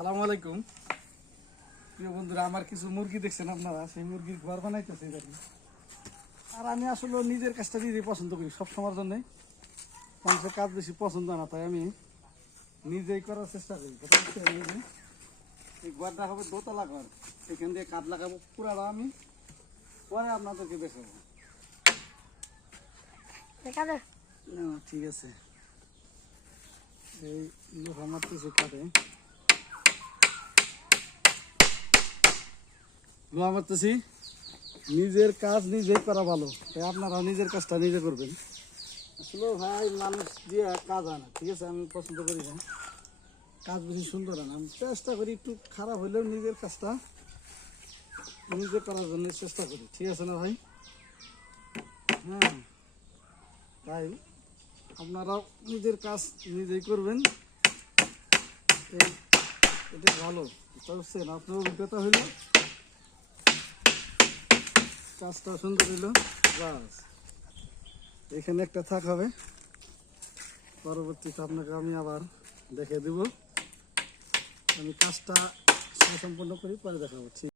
আসসালামু আলাইকুম প্রিয় বন্ধুরা, আমার কিছু মুরগি দেখছেন আপনারা, সেই মুরগির ঘর বানাইতেছে দেখি। আর আমি আসলে নিজের কাজটা নিজেই পছন্দ করি সব সময়ের জন্য। মানুষের কাজ বেশি পছন্দ না, তাই আমি নিজেই করার চেষ্টা করি। কথা হচ্ছে এই ঘরটা হবে দোতলা ঘর, এখান দিয়ে কাঠ লাগাবো পুরাটা আমি, পরে আপনাদেরকে দেখাবো। ঠিক আছে, এই লোহা মারতেছে কাঠে, লোহা মারতেছি। নিজের কাজ নিজেই করা ভালো, তাই আপনারা নিজের কাজটা নিজে করবেন। আসলে ভাই মানুষ দিয়ে কাজ হয় না, ঠিক আছে, আমি পছন্দ করি না কাজ বেশি সুন্দর হয় না। আমি চেষ্টা করি একটু খারাপ হইলেও নিজের কাজটা নিজে করার জন্য চেষ্টা করি, ঠিক আছে না ভাই? হ্যাঁ, তাই আপনারাও নিজের কাজ নিজেই করবেন, এটা ভালো। বুঝতে পারছেন? আপনার অভিজ্ঞতা হইল, কাজটা সুন্দর হইল, বাস এখানে একটা থাক হবে। পরবর্তীতে আপনাকে আমি আবার দেখে দেব, আমি কাজটা সম্পূর্ণ করি, পরে দেখাবো। ঠিক।